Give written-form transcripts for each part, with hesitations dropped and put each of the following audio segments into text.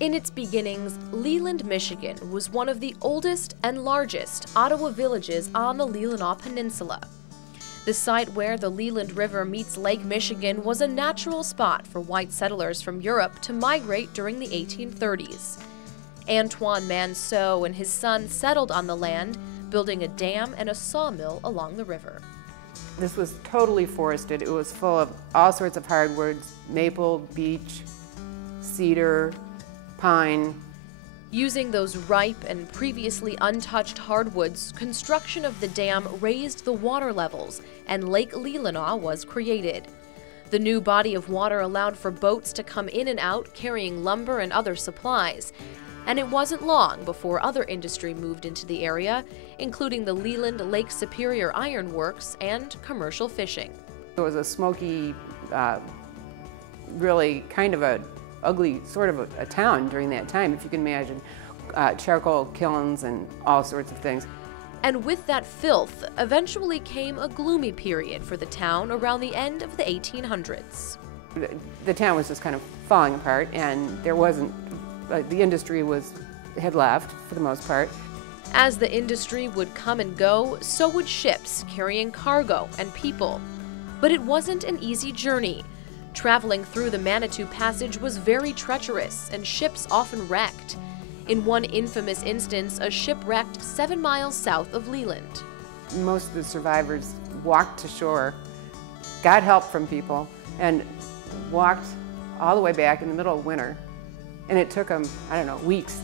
In its beginnings, Leland, Michigan was one of the oldest and largest Ottawa villages on the Leelanau Peninsula. The site where the Leland River meets Lake Michigan was a natural spot for white settlers from Europe to migrate during the 1830s. Antoine Manceau and his son settled on the land, building a dam and a sawmill along the river. This was totally forested. It was full of all sorts of hardwoods: maple, beech, cedar, pine. Using those ripe and previously untouched hardwoods, construction of the dam raised the water levels and Lake Leelanau was created. The new body of water allowed for boats to come in and out carrying lumber and other supplies, and it wasn't long before other industry moved into the area, including the Leland Lake Superior Iron Works and commercial fishing. It was a smoky, really kind of a ugly sort of a town during that time, if you can imagine. Charcoal kilns and all sorts of things. And with that filth, eventually came a gloomy period for the town around the end of the 1800s. The town was just kind of falling apart, and there wasn't, the industry had left for the most part. As the industry would come and go, so would ships carrying cargo and people. But it wasn't an easy journey. Traveling through the Manitou Passage was very treacherous, and ships often wrecked. In one infamous instance, a ship wrecked 7 miles south of Leland. Most of the survivors walked to shore, got help from people, and walked all the way back in the middle of winter. And it took them, I don't know, weeks.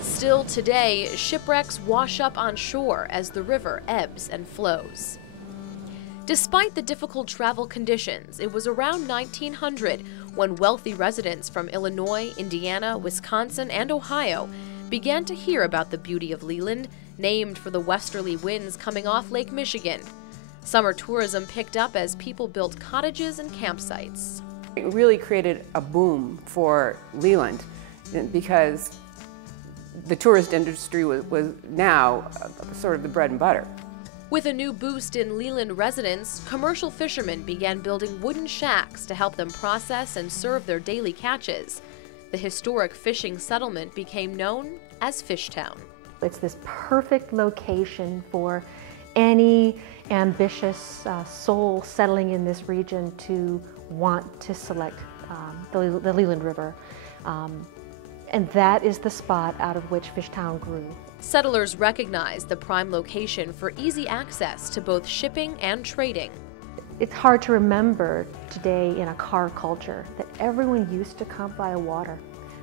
Still today, shipwrecks wash up on shore as the river ebbs and flows. Despite the difficult travel conditions, it was around 1900 when wealthy residents from Illinois, Indiana, Wisconsin, and Ohio began to hear about the beauty of Leland, named for the westerly winds coming off Lake Michigan. Summer tourism picked up as people built cottages and campsites. It really created a boom for Leland because the tourist industry was now sort of the bread and butter. With a new boost in Leland residents, commercial fishermen began building wooden shacks to help them process and serve their daily catches. The historic fishing settlement became known as Fishtown. It's this perfect location for any ambitious soul settling in this region to want to select the Leland River. And that is the spot out of which Fishtown grew. Settlers recognized the prime location for easy access to both shipping and trading. It's hard to remember today in a car culture that everyone used to come via water.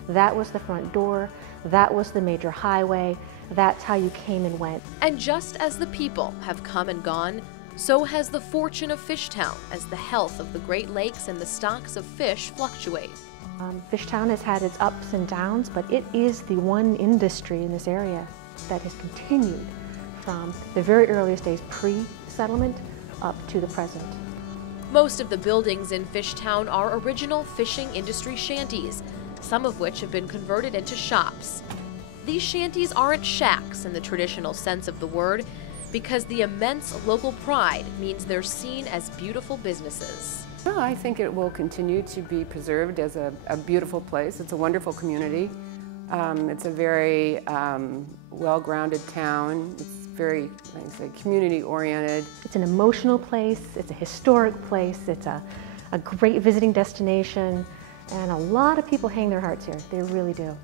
That was the front door, that was the major highway, that's how you came and went. And just as the people have come and gone, so has the fortune of Fishtown as the health of the Great Lakes and the stocks of fish fluctuate. Fishtown has had its ups and downs, but it is the one industry in this area that has continued from the very earliest days pre-settlement up to the present. Most of the buildings in Fishtown are original fishing industry shanties, some of which have been converted into shops. These shanties aren't shacks in the traditional sense of the word, because the immense local pride means they're seen as beautiful businesses. Well, I think it will continue to be preserved as a beautiful place. It's a wonderful community. It's a very well-grounded town. It's very, like I say, community-oriented. It's an emotional place, it's a historic place, it's a great visiting destination, and a lot of people hang their hearts here. They really do.